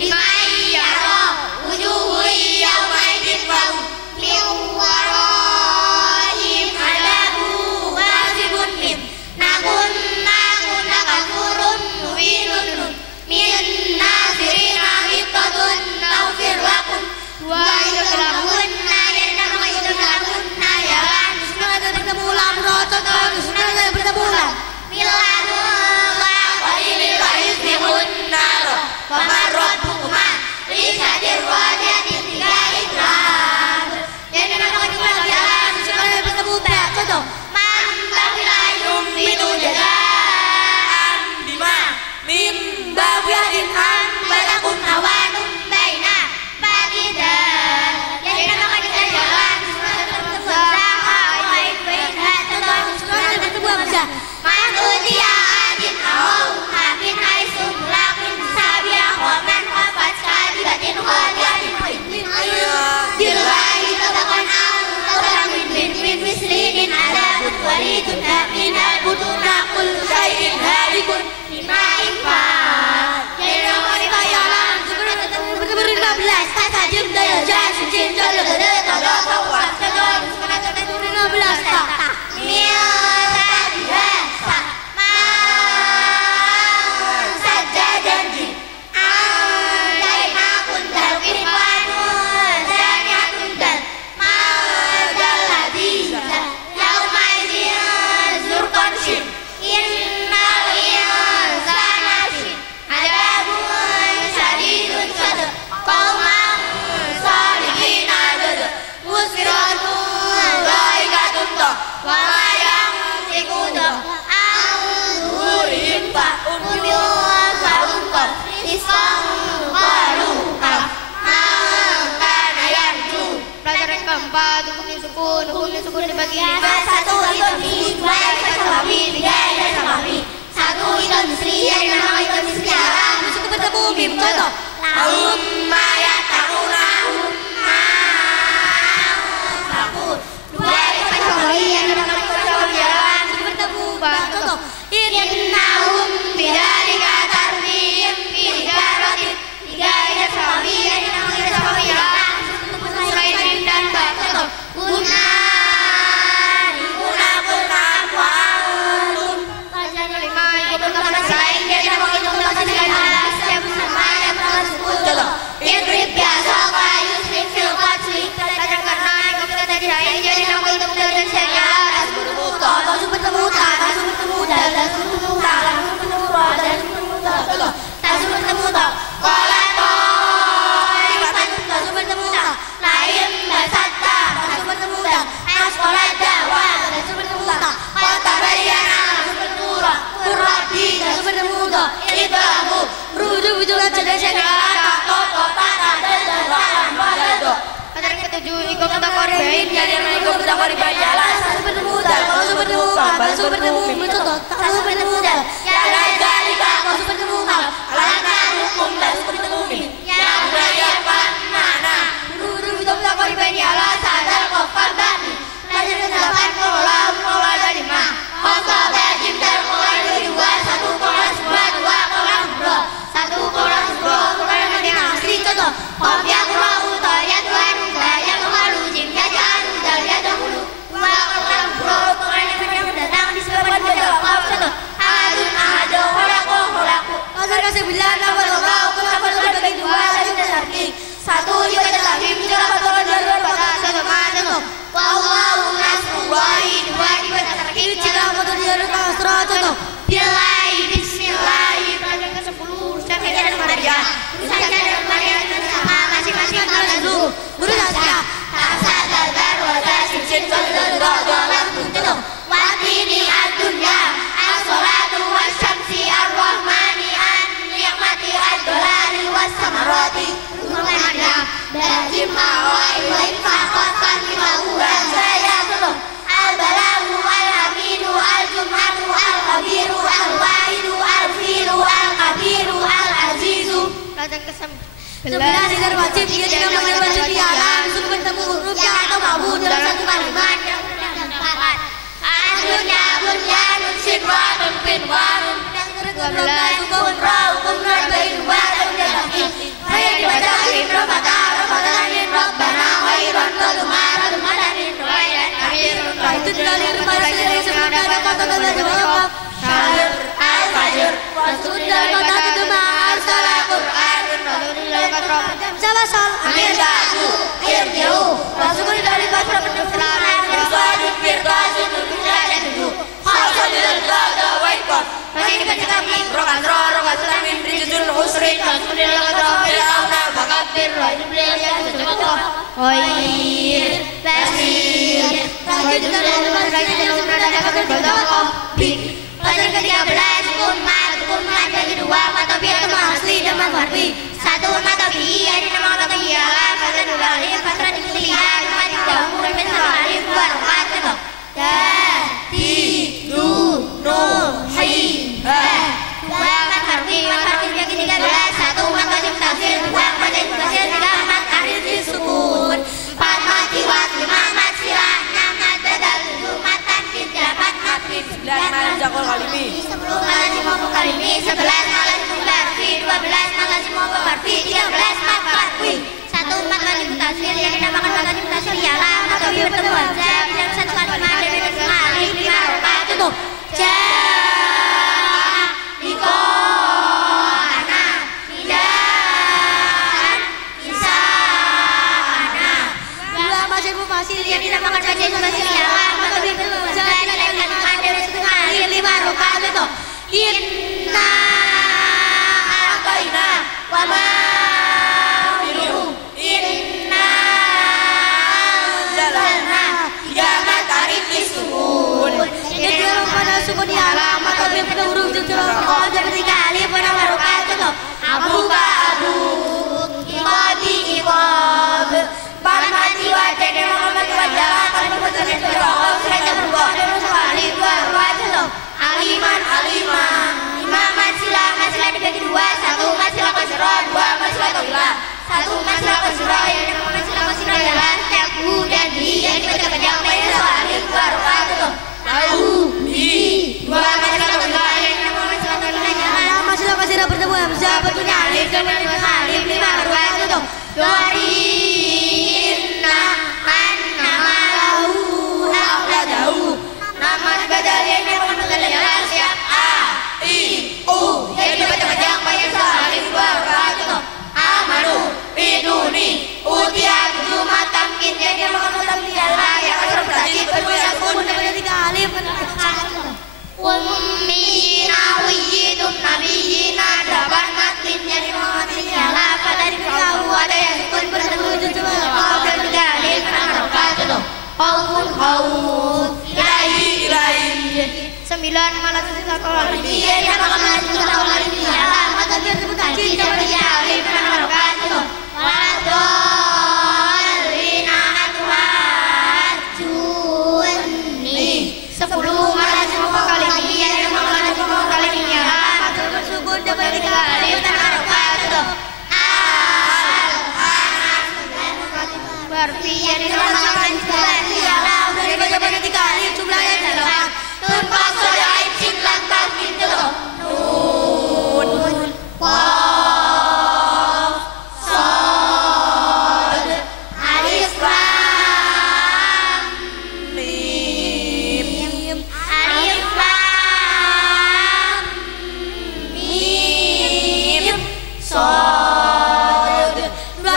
لمن يرى وجوه يومئذ وهم من ورائهم عذاب واصب نكن كفور مبين من ناظرين غبطة أو فرقة ويكرهون ينمون jalan sudah bertemu lamro contoh sudah bertemu lam milamu qalilil yusbihun nar wa marrabbukuma lisadir wadiatin tiga ikrar jadi nama jalan sudah bertemu bak contoh man babilayum itu jazaan bima mim babiadin an balakun awanum baina bagida jadi nama jalan man utia adin au hakin haisum lakin sabia waman wafat kadibatin khadiatin khidmin dillahi tabakan au tabakan min mislinin adabun walidun min albutuna kul syai'in halikun lima infat jadi nama jalan bertemu 15 kata jumlah jalan sucin jalan ada tawar jalan sekarang 15 tak dibagi 5 1 itu misri 2 itu sahabi 3 itu sahabi 1 itu misri yang nama itu misri alam suku bertemu mim contoh lahum mayat takuna takut 2 itu sahabi yang nama itu sahabi alam suku bertemu bak contoh innahum bidzalika tarbihim fi hijaratin 3 itu sahabi yang nama itu sahabi alam suku bertemu selain mim dan bak contoh Idrib biasa kaya yusrik fil qatli Kadang karena kita tadi hari jadi nama itu mudah dan saya Asbur muta, tasuk bertemu tak, tasuk bertemu tak, tasuk bertemu tak, tasuk bertemu tak, tasuk bertemu tak, tasuk bertemu tak Kola toy, tasuk bertemu tak Lain basata, tasuk bertemu tak Askolat dawa, tasuk bertemu tak Kota bayana, tasuk bertemu tak Kurrabi, tasuk bertemu tak Ibamu, rujuk bujukan jaga-jaga Iko kita korbain, jadi iko kita korban jalan Satu bertemu dah, kau bertemu kau Basu bertemu, mencontoh, tak bertemu dah Jalan jalika, kau bertemu kau Alangan hukum, basu bertemu min Yang raya panana Guru itu kita korban jalan Sadar kofal bani Belajar kesalahan kola dari ma Kofal bajim dan kola 2 1 kola 2 2 kola 10 1 kola 10 kola yang nanti asli contoh Kopiak kola utaya Tuhan kasih bilang nama kau kenapa terbagi 2 lagi tersarki 1 juga tersarki menjelaskan tolong jalur pada satu macam wallahu nasrullahi 2 juga tersarki jika motor jalur kasro contoh bilai bismillahi pelajaran ke-10 sampai dan Maria saja dan Maria sama masing-masing kalau guru saja asal dagar wada simsin contoh dalam contoh watini adunya as-salatu wasyamsi ar-rahmani nikmati ad-dolari was-samarati rumahnya dari mawai wa infaqatan mawuran saya tuh al-balahu al-hamidu al-jum'atu al-khabiru al-wahidu al-filu al-kabiru al-azizu pelajaran ke-11 dengan wajib dia tidak mengenai wajib di alam untuk bertemu huruf yang atau mabu dalam satu kalimat yang terdapat anunya bunyanun sinwanun pinwanun 12 hukum roh bayi 2 dan lagi Satu mata biya di nama kata biya pada dua hari pasrah dilihat mati jauh dan mensalari dua rakaat itu jadi nu hai dua mat harfi yang ketiga belas satu mat wajib tafsir dua mat wajib tafsir tiga mat akhir disukun empat mat jiwat lima mat sila enam mat badal tujuh mat tanfid delapan mat fid sembilan mat jakul kalimi 10 mat lazim kalimi 11 mat lazim barfi 12 mat lazim barfi 13 mat barfi satu mat lazim tasfir yang dinamakan mat lazim tasfir ialah mat lazim bertemu aja dan satu kalimat dari sekali 5 rakaat itu Niko anak tidak insana dua masih mufasil yang dinamakan mat lazim tasfir ialah mat lazim bertemu aja dan kalimat dari sekali 5 rakaat itu inna akaina wa ma biru inna zalna tiga matahari disukun jadi pada sukun ya alamat tapi pada huruf jujur kalau jadi kali pada marokat itu abu ka abu iqabi iqab parmati wajah dan Muhammad wajah kalau betul itu kalau sudah berbuat terus kali itu aliman imaman sila dibagi dua satu masilah kasra dua masilah toilah satu masilah kasra yang dimana masilah kasra adalah taku dan di yang dibaca panjang pada soal dua rakaat itu tahu di dua masilah toilah yang dimana masilah toilah adalah masilah kasra bertemu hamzah bentuknya alif dan alif 5 rakaat itu inna annama lahu auladahu nama badal yang dimana badal adalah siap a i u yang dibaca panjang banyak soal dua rakaat itu amanu biduni utia 7 matam kin yang dimana matam adalah yang asal berarti berbeda pun daripada 3 alif ummiyina wiyidum nabiyina 8 matin yang dimana matin adalah pada dikau ada yang ikut bertemu cuma kalau dan 3 alif karena rakaat itu khawfun ilahi 9 malah satu lagi dia namakan malah satu lagi alamat tapi disebut haji seperti alif karena rakaat itu wadolina atuhajuni 10 malah semua kali ini yang namakan semua kali ini alamat bersukun dapat 3 alif karena rakaat itu berfi yang dinamakan seperti alam dari baca pada 3 alif jumlahnya adalah tanpa soal aib cinlan tanfid itu nun qaf sad alif lam mim alif lam mim sad 12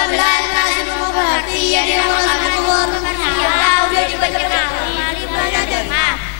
lazim berarti yang dinamakan keluar ya udah dibaca alif belajar jemaah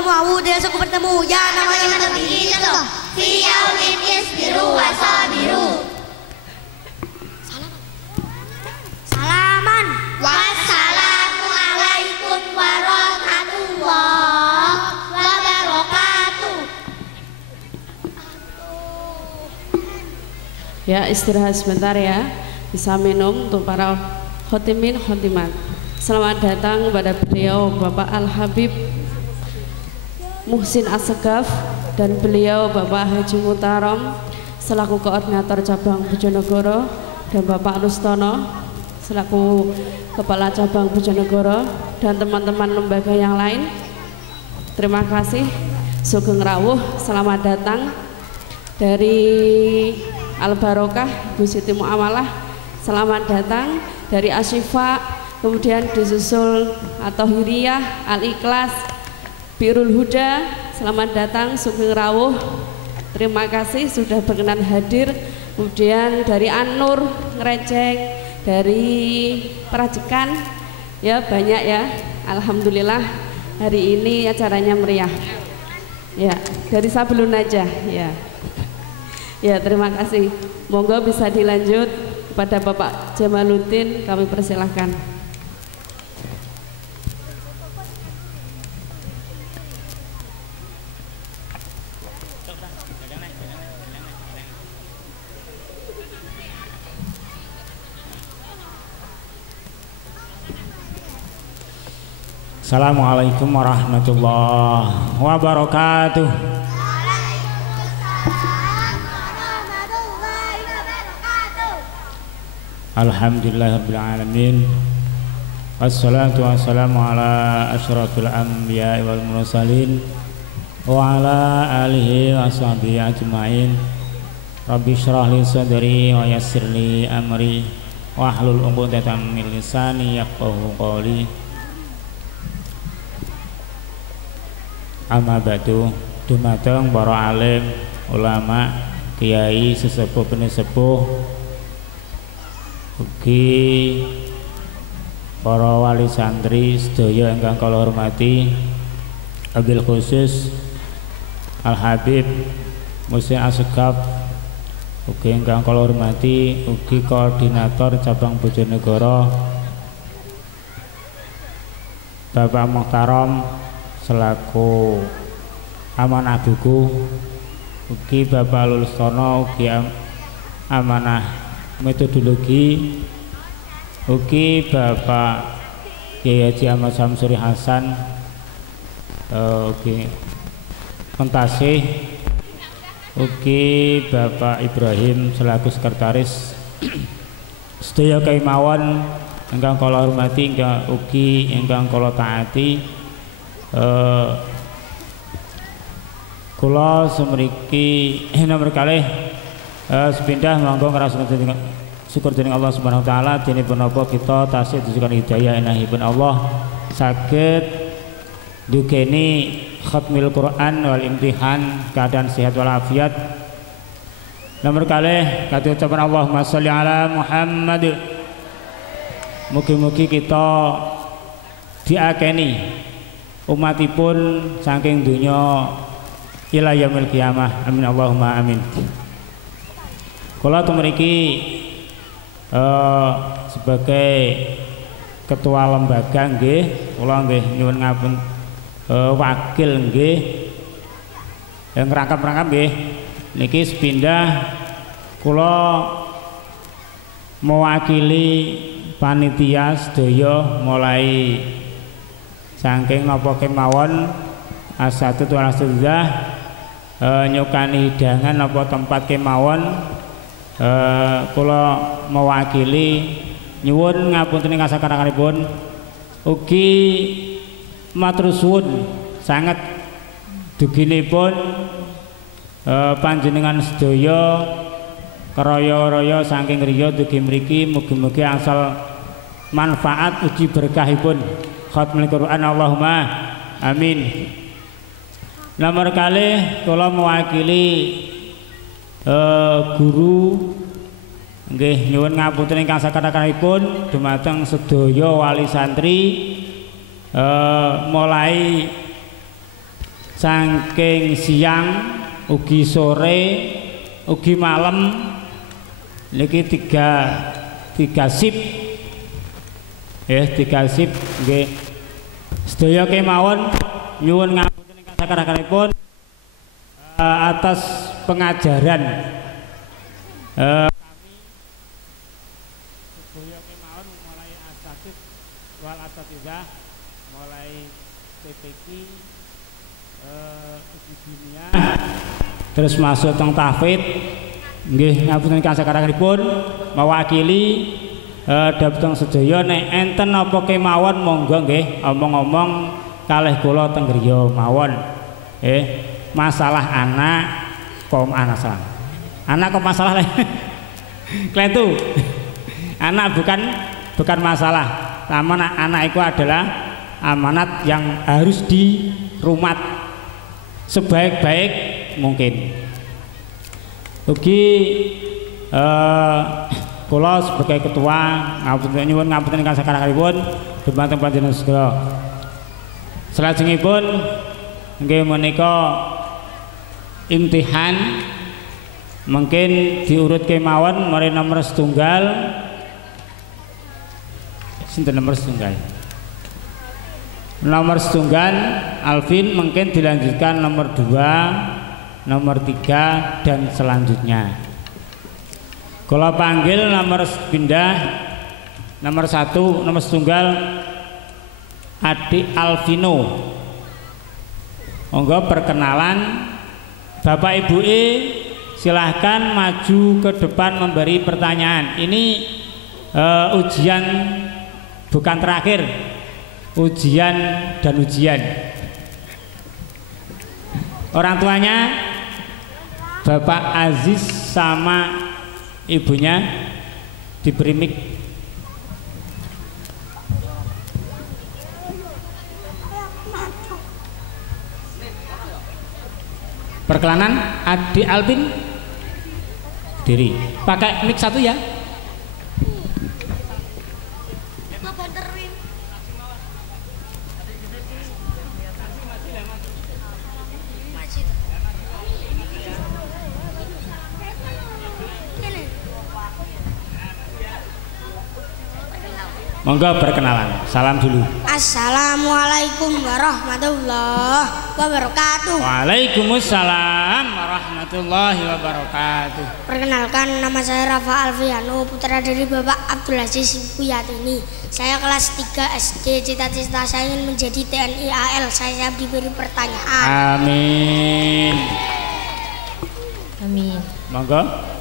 bertemu awud dan suku bertemu ya namanya bertemu contoh fi yaumin isbiru wa sabiru. Salaman wassalamu alaikum warahmatullahi wabarakatuh. Ya, istirahat sebentar ya, bisa minum untuk para khotimin khotimat. Selamat datang kepada beliau Bapak Al-Habib Muhsin Assegaf dan beliau Bapak Haji Mutarom selaku koordinator cabang Bojonegoro dan Bapak Rustono selaku kepala cabang Bojonegoro dan teman-teman lembaga yang lain. Terima kasih. Sugeng rawuh, selamat datang dari Al-Barokah Ibu Siti Muamalah, selamat datang dari Asyifa, kemudian disusul At-Tahiriyah, Al-Ikhlas, Birul Huda, selamat datang, sugeng rawuh, terima kasih sudah berkenan hadir. Kemudian dari An-Nur, Ngerecek, dari Perajikan, ya banyak ya, alhamdulillah hari ini acaranya meriah. Ya, dari Sabilun aja, ya. Ya, terima kasih. Monggo bisa dilanjut kepada Bapak Jamaluddin, kami persilahkan. Assalamualaikum warahmatullahi wabarakatuh. Alhamdulillahirabbil alamin. Wassalatu wassalamu ala asyrafil anbiya'i wal mursalin wa ala alihi wa sahbihi ajmain. Rabbi shrah li sadri wa yassir li amri wa hlul 'uqdatam min lisani yafqahu qawli. Amma ba'du, dumateng para alim, ulama, kiai, sesepuh penesepuh, ugi para wali santri sedaya ingkang kula hormati, wabil khusus Al-Habib Muhsin Assegaf, ugi ingkang kula hormati, ugi koordinator cabang Bojonegoro Bapak Muhtarom selaku amanah buku, ugi Bapak Lulustono, ugi amanah metodologi, ugi Bapak Kiai Haji Ahmad Samsuri Hasan, ugi Pentasih, ugi Bapak Ibrahim selaku sekretaris, sedaya kemawon ingkang kula hormati, ugi ingkang kula taati. Kula semriki nomor kalih sepindah monggo ngrasakaken syukur dening Allah Subhanahu wa taala dene punapa kita tasih disukan hidayah enahipun Allah saged dugeni khatmil Quran wal imtihan keadaan sehat walafiat. Nomor kalih kate ucapan Allahumma sholli ala Muhammad. Mugi-mugi kita diakeni umatipun saking dunya ila yaumil qiyamah. Amin Allahumma amin. Kula mriki sebagai ketua lembaga nggih, kula nggih nyuwun ngapun wakil nggih yang ngrangkap-rangkap nggih niki sepindah kula mewakili panitia sedaya mulai saking napa kemawon asatut wal asatuzah nyukani hidangan napa tempat kemawon. Kula mewakili nyuwun ngapunten ing kasakaranipun ugi matur suwun sanget duginipun panjenengan sedaya karaya-raya saking griya dugi mriki mugi-mugi asal manfaat ugi berkahipun khatmul Quran Allahumma amin. Nomor kalih kula mewakili guru nggih nyuwun ngapunten ingkang sakathakanipun dumateng sedaya wali santri mulai saking siang ugi sore ugi malam niki tiga sip ya, 3 sip nggih. Sedaya kemawon nyuwun ngapunten ingkang sakarep-karepipun atas pengajaran kami sedaya kemawon mulai asatid wal asatidzah, mulai PPQ uji dunia terus masuk teng tahfidz nggih. Ngapunten ingkang sakarep-karepipun mewakili dhateng sedaya nek enten apa kemawon monggo nggih omong-omong kalih kula teng griya mawon. Masalah anak kok masalah klentu. Anak bukan masalah. Namun anak itu adalah amanat yang harus dirumat sebaik-baik mungkin. Ugi kula sebagai ketua nyuwun ngapunten ingkang sakarep-karepipun dhumateng panjenengan sedaya. Salajengipun nggih menika imtihan mungkin diurut kemawon mari nomor setunggal. Sinten nomor setunggal? Nomor setunggal Alvin mungkin dilanjutkan nomor 2, nomor 3 dan selanjutnya. Kalau panggil nomor pindah nomor 1 nomor setunggal Adik Alvino. Monggo perkenalan Bapak Ibu silahkan maju ke depan memberi pertanyaan. Ini ujian bukan terakhir, ujian dan ujian. Orang tuanya Bapak Aziz sama ibunya diberi mic. Perkenalan Adik Alvin diri pakai mic 1 ya. Monggo perkenalan. Salam dulu. Assalamualaikum warahmatullahi wabarakatuh. Waalaikumsalam warahmatullahi wabarakatuh. Perkenalkan, nama saya Rafa Alfiano, putra dari Bapak Abdul Aziz Puyatini. Saya kelas 3 SD. Cita-cita saya ingin menjadi TNI AL. Saya siap diberi pertanyaan. Amin. Amin. Monggo.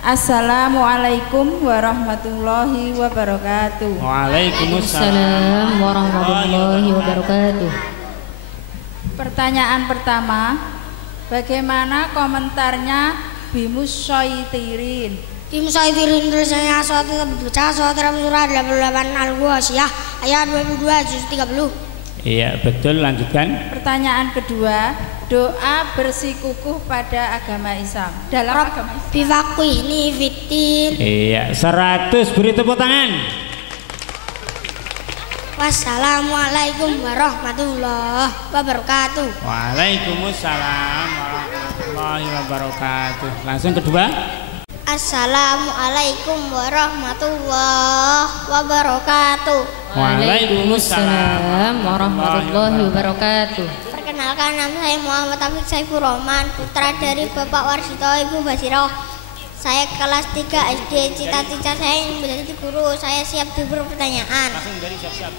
Assalamualaikum warahmatullahi wabarakatuh. Waalaikumsalam warahmatullahi wabarakatuh. Pertanyaan pertama, bagaimana komentarnya Bimus Syaitirin? Bimus Syaitirin tulisannya surat terbaca surat surah 88 Al-Ghasyiyah ayat 22 juz 30. Iya betul, lanjutkan. Pertanyaan kedua, doa bersikukuh pada agama Islam. Dalam agama Islam. Bifaqihni fitin. Iya, 100 beri tepuk tangan. Wassalamualaikum warahmatullahi wabarakatuh. Waalaikumsalam warahmatullahi wabarakatuh. Langsung kedua. Assalamualaikum warahmatullahi wabarakatuh. Waalaikumsalam warahmatullahi wabarakatuh. Perkenalkan, nama saya Muhammad Taufik Saifur Rahman, putra dari Bapak Warsito Ibu Basiroh. Saya kelas 3 SD. Cita-cita saya ingin menjadi guru. Saya siap diberi pertanyaan. Langsung dari siap-siap.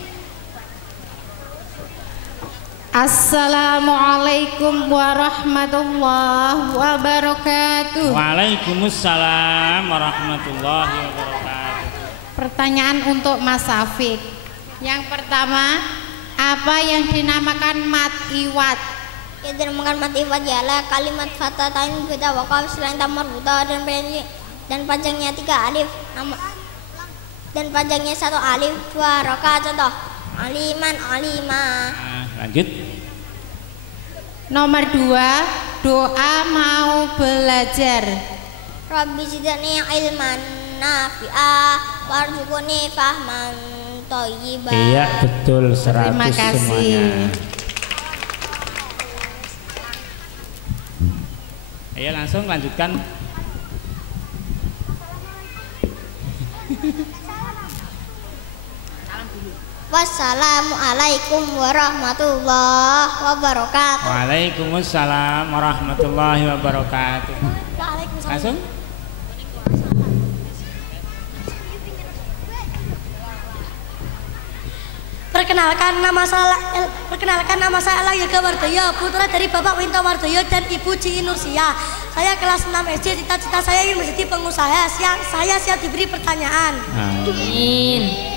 Assalamualaikum warahmatullahi wabarakatuh. Waalaikumsalam warahmatullahi wabarakatuh. Pertanyaan untuk Mas Safik. Yang pertama, apa yang dinamakan mat iwat? Yang dinamakan mat iwat ialah kalimat fatatain beda wakaf selain tamar buta dan panjangnya 3 alif dan panjangnya 1 alif 2 rakaat. Contoh aliman alimah. Lanjut. Nomor 2, doa mau belajar. Rabbi zidni ilman nafi'a warzuqni fahman thayyiban. Iya betul 100 Terima kasih. semuanya. Ayo langsung lanjutkan. Wassalamualaikum warahmatullahi wabarakatuh. Waalaikumsalam warahmatullahi wabarakatuh. Langsung. Perkenalkan nama saya Ala Yoga Wardoyo, putra dari Bapak Winto Wardoyo dan Ibu Ci Nursia. Saya kelas 6 SD, cita-cita saya ingin menjadi pengusaha. Saya siap diberi pertanyaan. Amin.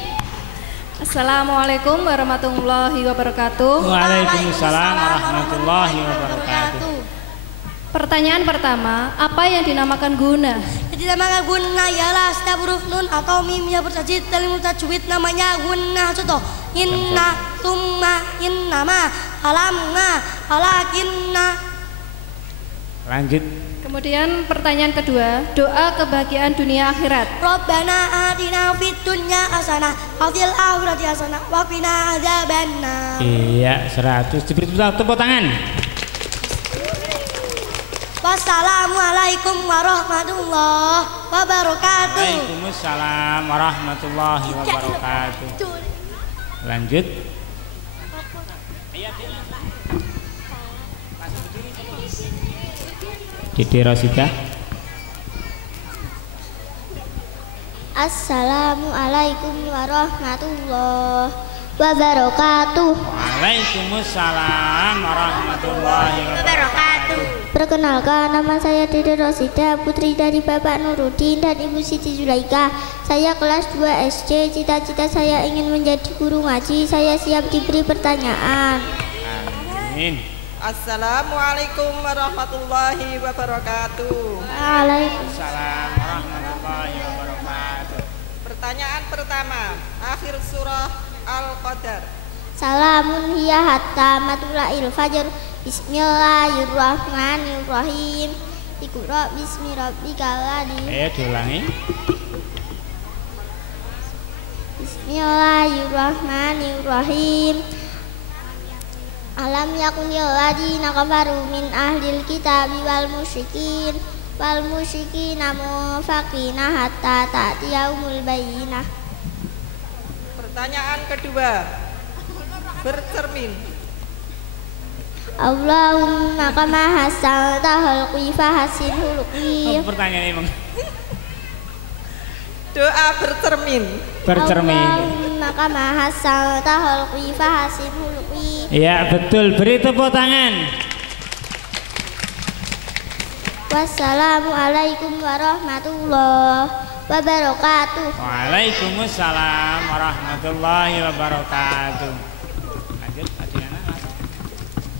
Assalamualaikum warahmatullahi wabarakatuh. Waalaikumsalam warahmatullahi wabarakatuh. Pertanyaan pertama, apa yang dinamakan guna? Jadi nama guna ialah setiap huruf nun atau mim yang bertajwid dalam tajwid namanya guna. Contoh, inna, tumma, innama, alamna, alakinna. Lanjut. Kemudian pertanyaan kedua, doa kebahagiaan dunia akhirat. Rabbana atina fid dunya hasanah wa fil akhirati hasanah wa qina adzabannar. Iya 100. Diberi tepuk tangan. Wassalamualaikum warahmatullahi wabarakatuh. Waalaikumsalam warahmatullahi wabarakatuh. Lanjut. Dede Rosida. Assalamualaikum warahmatullahi wabarakatuh. Waalaikumsalam warahmatullahi wabarakatuh. Perkenalkan, nama saya Dede Rosida, putri dari Bapak Nurudin dan Ibu Siti Zulaika. Saya kelas 2 SD, cita-cita saya ingin menjadi guru ngaji. Saya siap diberi pertanyaan. Amin. Assalamualaikum warahmatullahi wabarakatuh. Waalaikumsalam warahmatullahi wabarakatuh. Pertanyaan pertama, akhir surah Al-Qadar. Salamun hiya hatta matla'il fajr. Bismillahirrahmanirrahim. Iqra bismi rabbikal ladzi. Diulangi. Bismillahirrahmanirrahim. Alam yakunil ladzina kafaru min ahlil kitabi wal musyrikin munfaqina hatta ta'tiyahumul bayyinah. Pertanyaan kedua, bercermin. Allahumma kama hasalta khalqi fahasin huluki. Pertanyaan emang. Doa bercermin. Bercermin. Allahumma kama hasalta khalqi fahasin huluki. Iya betul, beri tepuk tangan. Wassalamualaikum warahmatullahi wabarakatuh. Waalaikumsalam warahmatullahi wabarakatuh. Lanjut, Adinana langsung.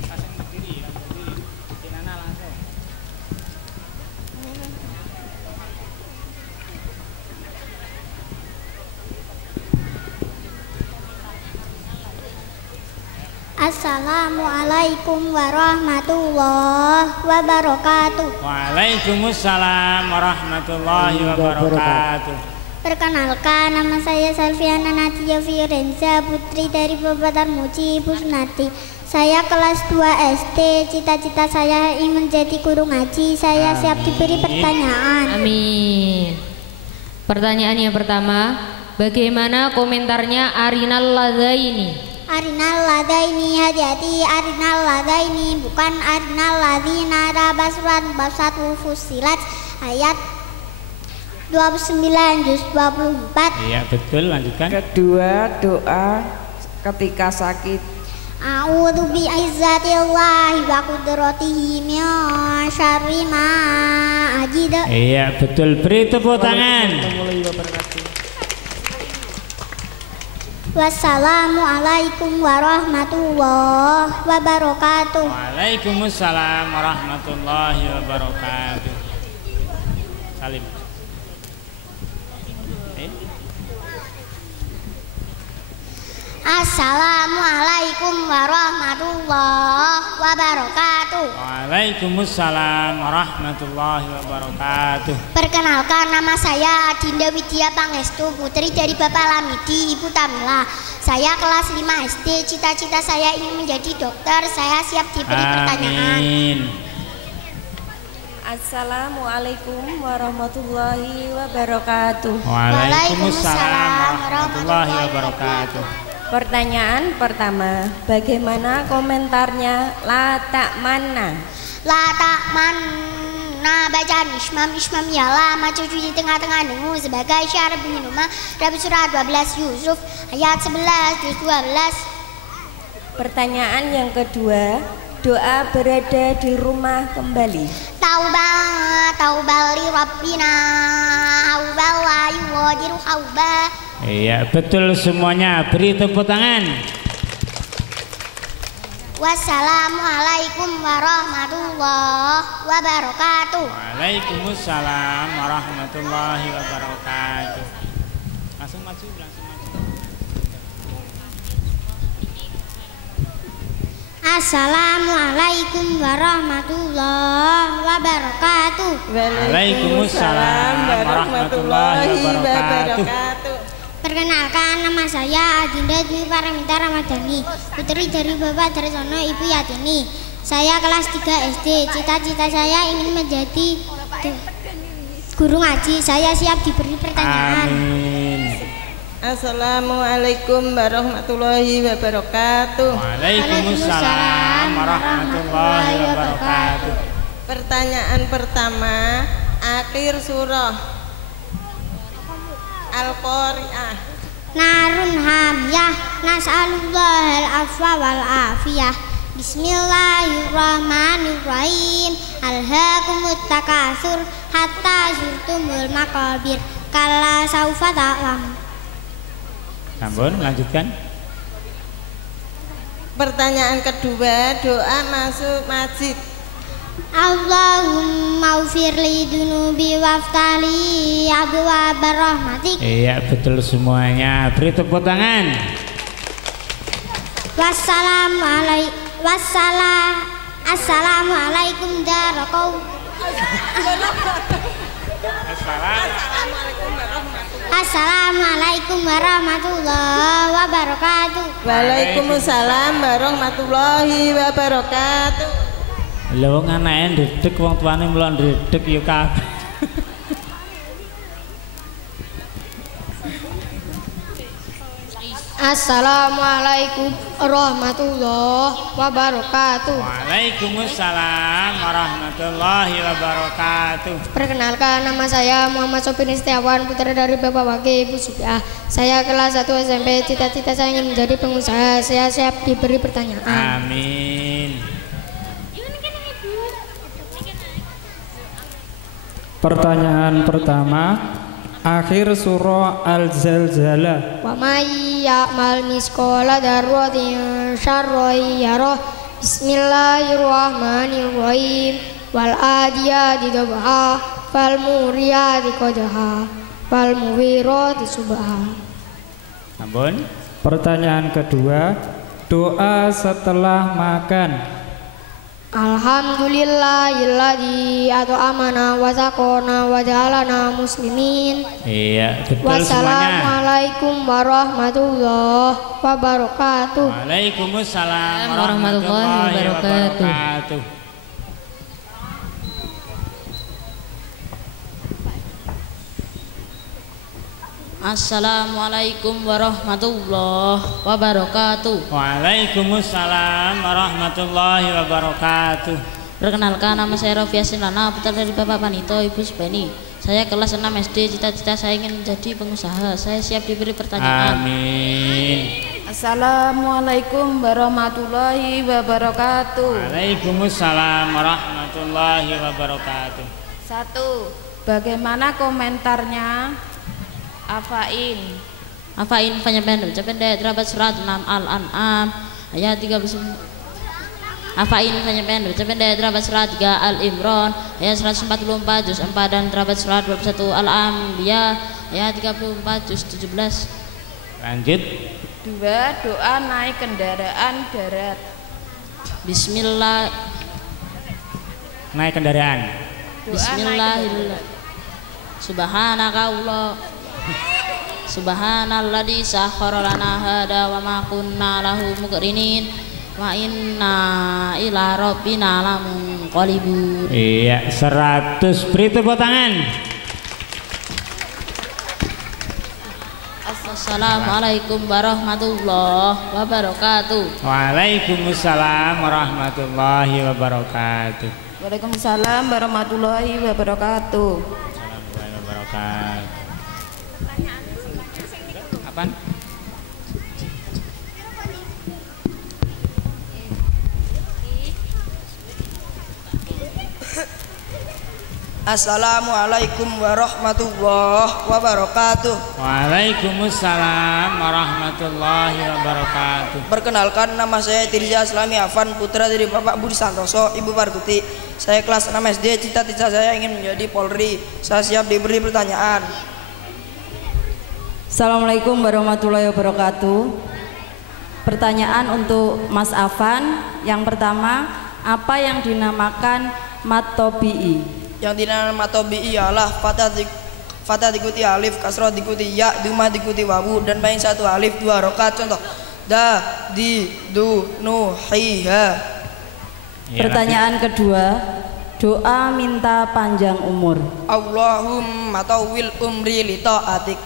Langsung berdiri, Adinana langsung. Assalamualaikum warahmatullahi wabarakatuh. Waalaikumsalam warahmatullahi wabarakatuh. Perkenalkan, nama saya Salviana Nadia Fiorenza, putri dari Bapak Tarmuji, Ibu Sunati. Saya kelas 2 SD, cita-cita saya ingin menjadi guru ngaji. Saya siap diberi pertanyaan. Amin. Pertanyaan yang pertama, bagaimana komentarnya Arinal Ladaini? Arinal Ladaini, hati-hati, Arinal Ladaini, bukan Arinal Ladina. Rabasuran bab 1 Fussilat ayat 29 juz 24. Iya betul, lanjutkan. Kedua, doa ketika sakit. A'udzu bi'izzatillahi wa qudratihi min syarri ma ajid. Iya betul, beri tepuk tangan. Wassalamualaikum warahmatullahi wabarakatuh. Waalaikumsalam warahmatullahi wabarakatuh. Salim. Assalamualaikum warahmatullahi wabarakatuh. wabarakatuh. Waalaikumsalam warahmatullahi wabarakatuh. Perkenalkan, nama saya Adinda Widya Pangestu, putri dari Bapak Lamidi, Ibu Tamila. Saya kelas 5 SD, cita-cita saya ingin menjadi dokter. Saya siap diberi pertanyaan. Amin. Assalamualaikum warahmatullahi wabarakatuh. Waalaikumsalam warahmatullahi wabarakatuh. Pertanyaan pertama, bagaimana komentarnya la ta'manna? La ta'manna, bacaan Ismam ialah maju di tengah-tengah dengu sebagai syarat bunyi nama. Dari surat 12 Yusuf ayat 11 juz 12. Pertanyaan yang kedua, doa berada di rumah kembali. Taubal li rabbina haubal la yuwadiru haubah. Iya, betul semuanya. Beri tepuk tangan. Wassalamualaikum warahmatullahi wabarakatuh. Waalaikumsalam warahmatullahi wabarakatuh. Langsung maju, langsung maju. Assalamualaikum warahmatullahi wabarakatuh. Waalaikumsalam warahmatullahi wabarakatuh. Perkenalkan, nama saya Adinda Dwi Paramita Ramadhani, putri dari Bapak Darsono Ibu Yatini. Saya kelas 3 SD. Cita-cita saya ingin menjadi guru ngaji. Saya siap diberi pertanyaan. Amin. Assalamualaikum warahmatullahi wabarakatuh. Waalaikumsalam warahmatullahi wabarakatuh. Pertanyaan pertama, akhir surah Al-Qari'ah. Narun hamyah, nas'alullahal afwa wal afiyah. Bismillahirrahmanirrahim. Alhaakumut takatsur hatta zurtumul maqabir. Kalla saufa ta'lamun. Sampun, lanjutkan. Pertanyaan kedua, doa masuk masjid. Allahumma ufirli dunubi waftali abwaaba rahmatik. Iya, betul semuanya. Beri tepuk tangan. Assalamualaikum darakau. Assalamualaikum warahmatullahi wabarakatuh. Waalaikumsalam warahmatullahi wabarakatuh. Lha wong anake ndredeg wong tuane mlon ndredeg ya kabeh. Assalamualaikum warahmatullahi wabarakatuh. Waalaikumsalam warahmatullahi wabarakatuh. Perkenalkan, nama saya Muhammad Sopin Setiawan, putra dari Bapak Wakil Ibu Supiah. Saya kelas 1 SMP, cita-cita saya ingin menjadi pengusaha. Saya siap diberi pertanyaan. Amin. Pertanyaan pertama, akhir surah Al-Zalzalah. Wa may ya'mal misqala dzarratin syarran yarah. Bismillahirrahmanirrahim. Wal adiyati dhabha fal muriyati qadha fal muwirati subha. Sampun. Pertanyaan kedua, doa setelah makan. Alhamdulillahilladzi at'amana wa saqana wa ja'alana muslimin. Iya, betul semuanya. Wassalamualaikum warahmatullahi wabarakatuh. Waalaikumsalam warahmatullahi wabarakatuh. Assalamualaikum warahmatullahi wabarakatuh. Waalaikumsalam warahmatullahi wabarakatuh. Perkenalkan, nama saya Rofia Sinlana, putra dari Bapak Panito Ibu Subeni. Saya kelas 6 SD, cita-cita saya ingin menjadi pengusaha. Saya siap diberi pertanyaan. Amin. Assalamualaikum warahmatullahi wabarakatuh. Waalaikumsalam warahmatullahi wabarakatuh. 1. Bagaimana komentarnya Afain? Afain penyampaian baca pendek terdapat surat 6 Al-An'am ayat 39. Afain penyampaian baca pendek terdapat surat 3 Al-Imran ayat 144 juz 4 dan terdapat surat 21 Al-Anbiya ayat 34 juz 17. Lanjut. 2. Doa naik kendaraan darat. Bismillah. naik kendaraan. Bismillahirrahmanirrahim. Subhanaka Allah. Subhanalladzi sakhkhara lana hada wa ma kunna lahu muqrinin wa inna ila rabbina lamunqalibun. Iya, 100. Beri tepuk tangan. Assalamualaikum warahmatullahi wabarakatuh. Waalaikumsalam warahmatullahi wabarakatuh. Waalaikumsalam warahmatullahi wabarakatuh. Warahmatullahi wabarakatuh. Apaan? Assalamualaikum warahmatullahi wabarakatuh. Waalaikumsalam warahmatullahi wabarakatuh. Perkenalkan, nama saya Tirza Aslami Afan, putra dari Bapak Budi Santoso, Ibu Partuti. Saya kelas 6 SD, cita-cita saya ingin menjadi Polri. Saya siap diberi pertanyaan. Assalamualaikum warahmatullahi wabarakatuh. Pertanyaan untuk Mas Afan. Yang pertama, apa yang dinamakan mat tabi'i? Yang dinamakan mat tabi'i ialah fatah diikuti alif, kasroh diikuti ya, duma diikuti wawu, dan main satu alif 2 rokat. Contoh da, di, du, nu, hi, ha. Pertanyaan kedua, doa minta panjang umur. Allahumma tawwil umri li ta'atik.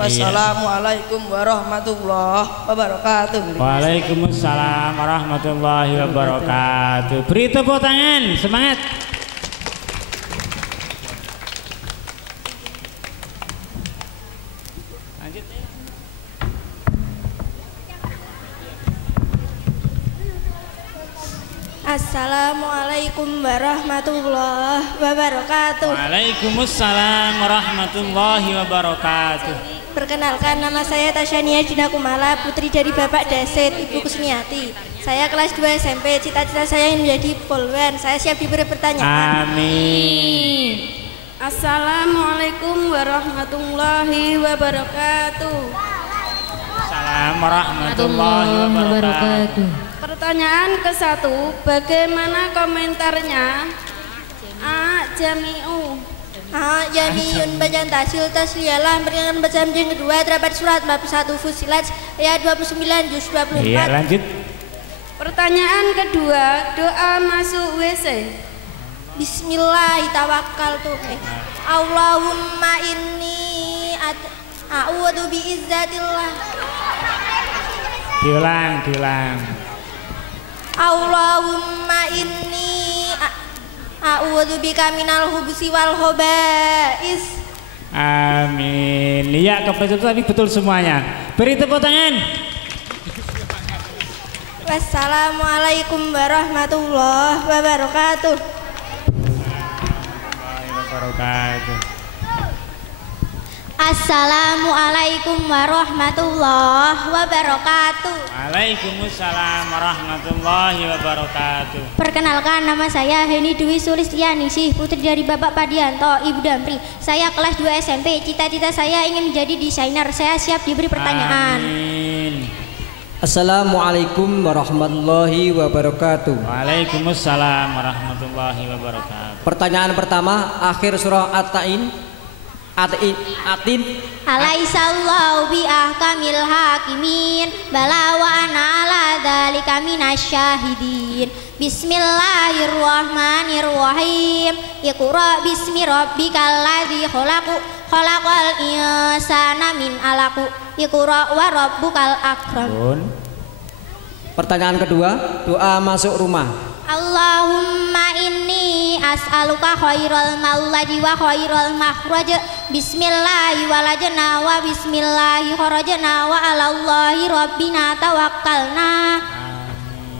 Wassalamualaikum warahmatullahi wabarakatuh. Waalaikumsalam warahmatullahi wabarakatuh. Beri tepuk tangan, semangat. Lanjut. Assalamualaikum warahmatullahi wabarakatuh. Waalaikumsalam warahmatullahi wabarakatuh. Perkenalkan, nama saya Tasyania Dina Kumala, putri dari Bapak Daset, Ibu Kusniati. Saya kelas 2 SMP, cita-cita saya ingin menjadi polwan. Saya siap diberi pertanyaan. Amin. Assalamualaikum warahmatullahi wabarakatuh. Assalamualaikum warahmatullahi wabarakatuh. Pertanyaan ke-1, bagaimana komentarnya? Jami'u. Jami'un bacaan tahsil tasliyalah. Berikan bacaan yang kedua, terdapat surat 41 Fussilat ayat 29 juz 24. Iya, lanjut. Pertanyaan kedua, doa masuk WC. Bismillahirrahmanirrahim. Allahumma inni a'udzu biizzatillah. Diulang. Allahumma inni a'udzubika minal khubusi wal khaba'is. Amin. Iya, kebetulan tadi betul semuanya. Beri tepuk tangan. Wassalamualaikum warahmatullahi wabarakatuh. Assalamualaikum warahmatullahi wabarakatuh. Waalaikumsalam warahmatullahi wabarakatuh. Perkenalkan, nama saya Heni Dwi Sulistianingsih, putri dari Bapak Padianto, Ibu Damri. Saya kelas 2 SMP, cita-cita saya ingin menjadi desainer. Saya siap diberi pertanyaan. Amin. Assalamualaikum warahmatullahi wabarakatuh. Waalaikumsalam warahmatullahi wabarakatuh. Pertanyaan pertama, akhir surah Atin. Alaihissallahu bi ahkamil hakimin, bala wa ana ala dzalika minasyahidin. Bismillahirrahmanirrahim. Iqra bismi rabbikal ladzi khalaqal insana min 'alaq. Iqra wa rabbukal akram. Pertanyaan kedua, doa masuk rumah. Allahumma inni as'aluka khairal maulaji wa khairal makhraj. Bismillahi walajna wa bismillahi kharajna wa alallahi rabbina tawakkalna.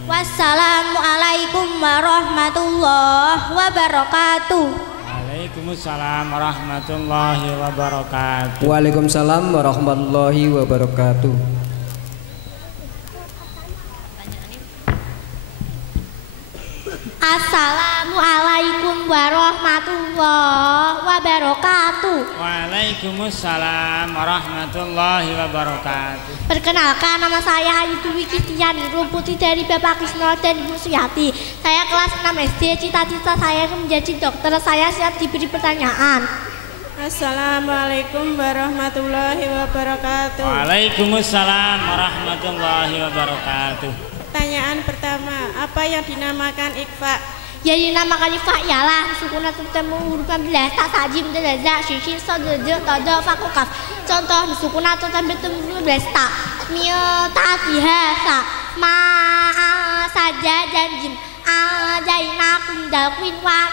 Wassalamualaikum warahmatullahi wabarakatuh. Waalaikumsalam warahmatullahi wabarakatuh. Waalaikumsalam warahmatullahi wabarakatuh. Assalamualaikum warahmatullahi wabarakatuh. Waalaikumsalam warahmatullahi wabarakatuh. Perkenalkan, nama saya Ayu Dwi Kristiani, putri dari Bapak Krisno dan Ibu Suyati. Saya kelas 6 SD, cita-cita saya menjadi dokter. Saya siap diberi pertanyaan. Assalamualaikum warahmatullahi wabarakatuh. Waalaikumsalam warahmatullahi wabarakatuh. Pertanyaan pertama, apa yang dinamakan ikhfa? Yang dinamakan ikhfa ialah sukuna bertemu huruf 14 tak sajim dan za shishin sodojo todo fakukaf. Contoh sukuna bertemu huruf 15 tak miota bihasa ma saja dan jim jaina kunda kwinwan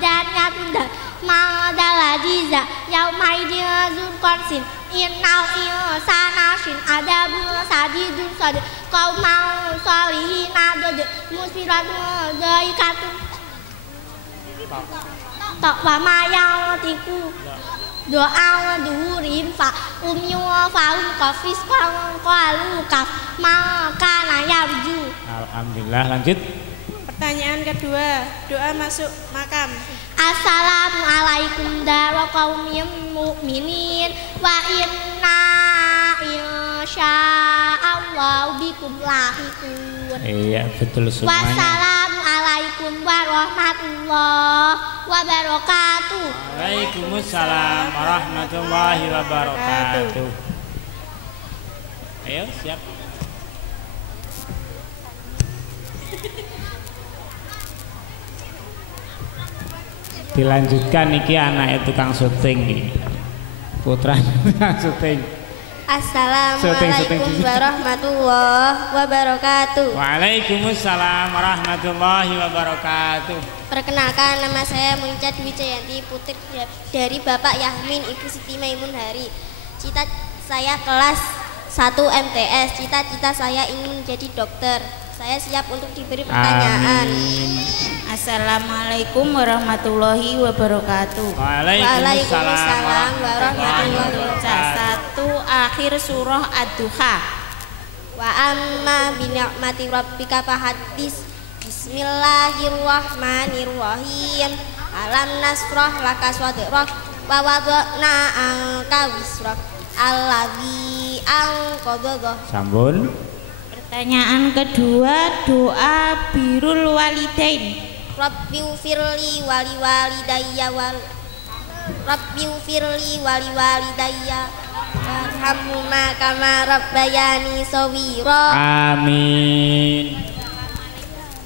dan yakunda ma daladiza yaumaidin zulkonsin innau sanashin ada sadidun sadi kau mau solihin adode musiratun doikatun tak wama yang tiku doa duhurim fa umyu faum kafis kalu kaf maka nayarju. Alhamdulillah, lanjut. Pertanyaan kedua, doa masuk makam. Assalamualaikum daro qaumin mukminin wa inna insyaallah bikum lahiqun. Iya, betul semuanya. Wassalamualaikum warahmatullahi wabarakatuh. Waalaikumsalam warahmatullahi wabarakatuh. Ayo, siap. Dilanjutkan iki anak tukang syuting, putra tukang syuting. Assalamualaikum warahmatullahi wabarakatuh. Waalaikumsalam warahmatullahi wabarakatuh. Perkenalkan, nama saya Munca Dwi Jayanti, putri dari Bapak Yahmin Ibu Siti Maimun Hari. Cita saya kelas 1 MTS. Cita-cita saya ingin menjadi dokter. Saya siap untuk diberi pertanyaan. Amin. Assalamualaikum warahmatullahi wabarakatuh. Waalaikumsalam warahmatullahi wabarakatuh. 1 akhir surah Ad-Duha. Wa amma bi ni'mati rabbika fahaddis. Bismillahirrahmanirrahim. Alam nasrah laka sadrak wa wada'na anka wisrak alladzi anqadha. Sambun. Pertanyaan kedua, doa birrul walidain. Rabbighfirli wali walidayya wal Rabbighfirli wali walidayya warhamhuma kama rabbayani shaghira. Amin.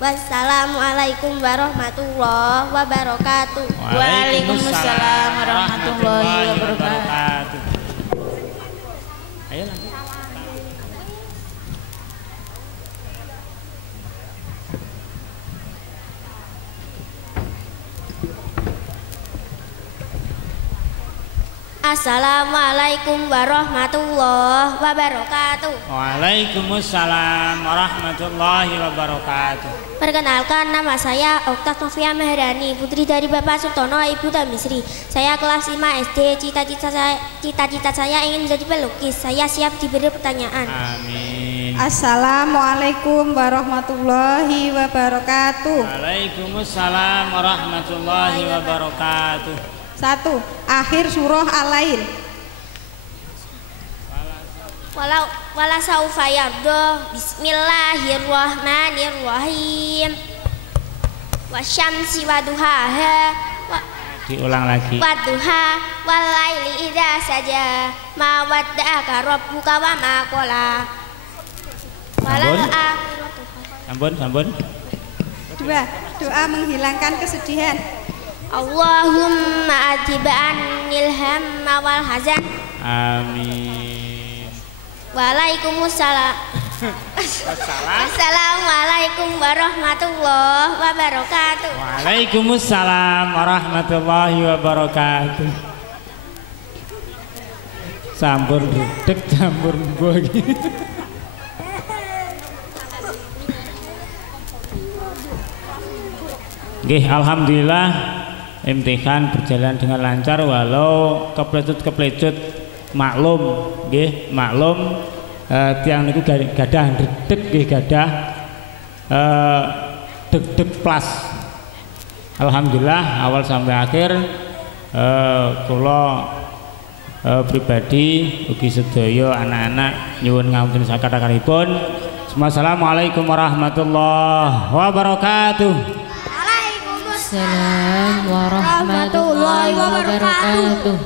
Wassalamualaikum warahmatullahi wabarakatuh. Waalaikumsalam warahmatullahi wabarakatuh. Ayo lanjut. Assalamualaikum warahmatullahi wabarakatuh. Waalaikumsalam warahmatullahi wabarakatuh. Perkenalkan, nama saya Okta Novia Maharani, putri dari Bapak Sutono Ibu Tamisri. Saya kelas 5 SD. Cita-cita saya ingin menjadi pelukis. Saya siap diberi pertanyaan. Amin. Assalamualaikum warahmatullahi wabarakatuh. Waalaikumsalam warahmatullahi wabarakatuh. 1. Akhir surah Al-Lail. Wala saufa yardo. Bismillahirrahmanirrahim. Wasyamsi waduhaha. Diulang lagi. Waduha walaili idza saja. Ma wadda'aka rabbuka wa ma qala. Sambun. 2. Doa menghilangkan kesedihan. Allahumma adhib'anil hamma wal hazan. Amin. Waalaikumsalam. Assalamualaikum warahmatullahi wabarakatuh. Waalaikumsalam warahmatullahi wabarakatuh. Campur redeg, campur bogi. Nggih, alhamdulillah imtihan berjalan dengan lancar walau keplecut maklum nggih, maklum tiang niku gadah redeg nggih, gadah deg-deg plus Alhamdulillah awal sampai akhir kula pribadi ugi sedaya anak-anak nyuwun ngapunten sakathakanipun. Assalamualaikum warahmatullahi wabarakatuh. Waalaikumsalam warahmatullahi wabarakatuh.